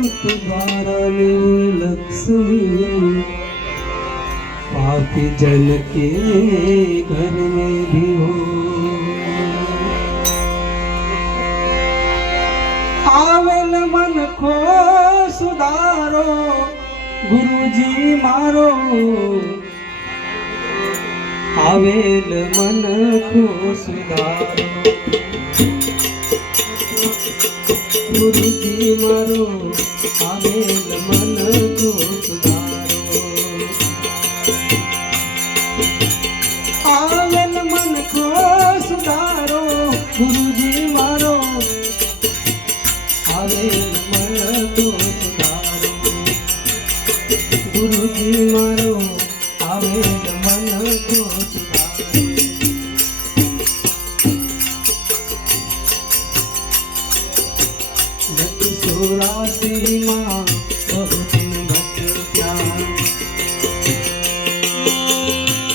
द्वारा लक्ष्मी पापी जन के घर में भी हो। आवेल मन को सुधारो गुरुजी मारो, आवेल मन को सुधारो गुरुजी मारो, आवेल मन को सुधारो। आवेल मन को सुधारो गुरुजी मारो, आवेल मन को सुधारो गुरुजी मारो, आवेल मन को सुधारो। सोरासी माँ बहुत भटक्या,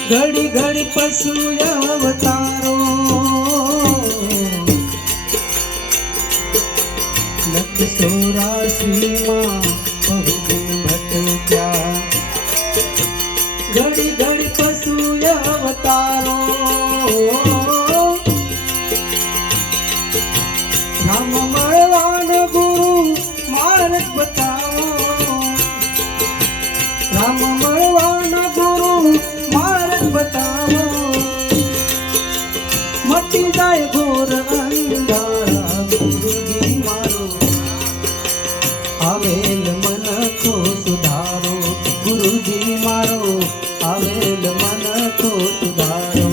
घड़ी घड़ी पशु अवतारो, लख सोरासी माँ बहुत भटक्या, घड़ी घड़ी पशु अवतारो। राम मळवान गुरु मार्ग बताओ, राम मळवान गुरु मार्ग बताओ, मटी जाए घोर अंधारा गुरुजी मारो, आवेल मन को सुधारो गुरुजी मारो, आवेल मन को सुधारो।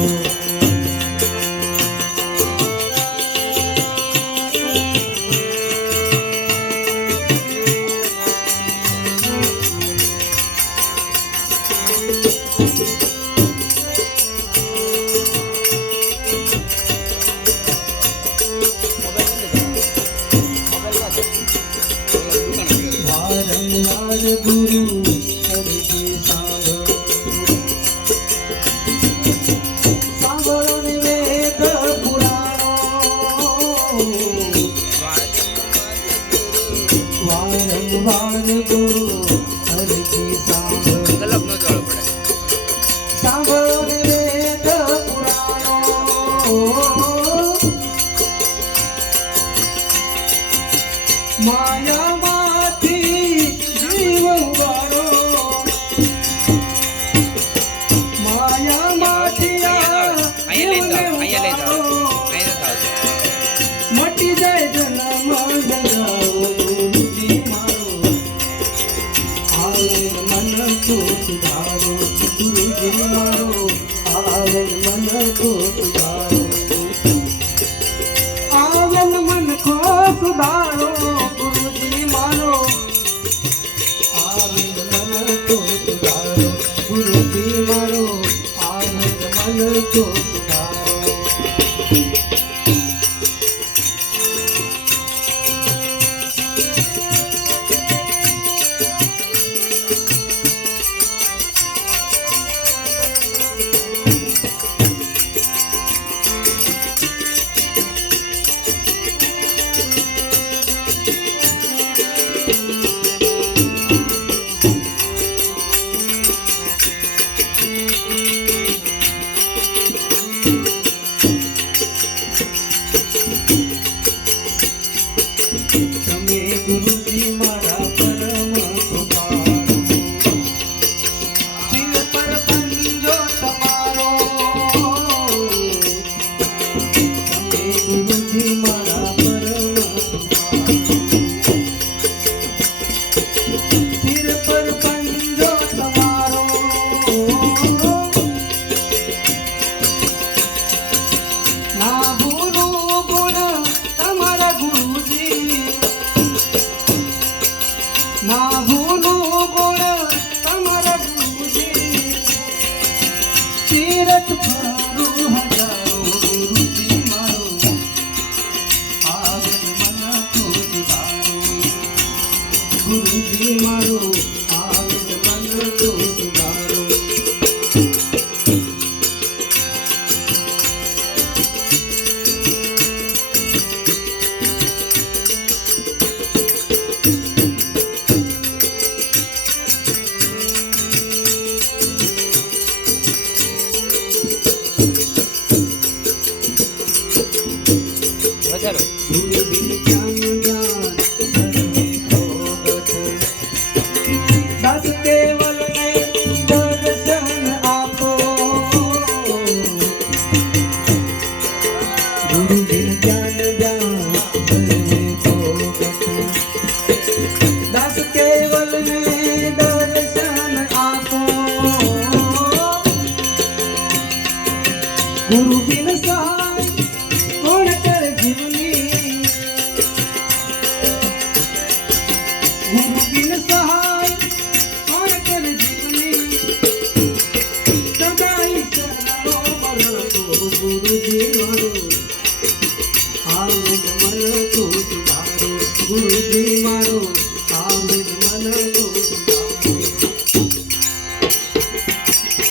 गुरु हरि सांभळो वेद पुराणो, वारंवार गुरु हरि सांभळो वेद पुराणो। माया मटी जाए जन्म गुरुजी मारो, आवेल मन को सुधारो गुरुजी मारो, आवेल मन को सुधारो। आवेल मन को सुधारो गुरुजी मारो, आवेल मन को सुधारो गुरुजी मारो, आवेल मन को सुधारो। गुरुजी मारा परम कृपाळु, शिव पर पंजो तमारो, गुरुजी मारा परम कृपाळु, सिर पर पंजो तमारो। ना भूलू गुण तमारा गुरुजी, ना भूलू गुण तमारा गुरुजी, तीरथ फारू हजारो गुरुजी मारो, आवेल मन को सुधारो गुरुजी मारो, आवेल मन को सुधारो। ગુરુ બિન સહાય કોણ કરે જીવને સદાય શરણો મરતો ગુરુજી મારો આવે મન તો સુધારો ગુરુજી મારો આવે મન તો સુધારો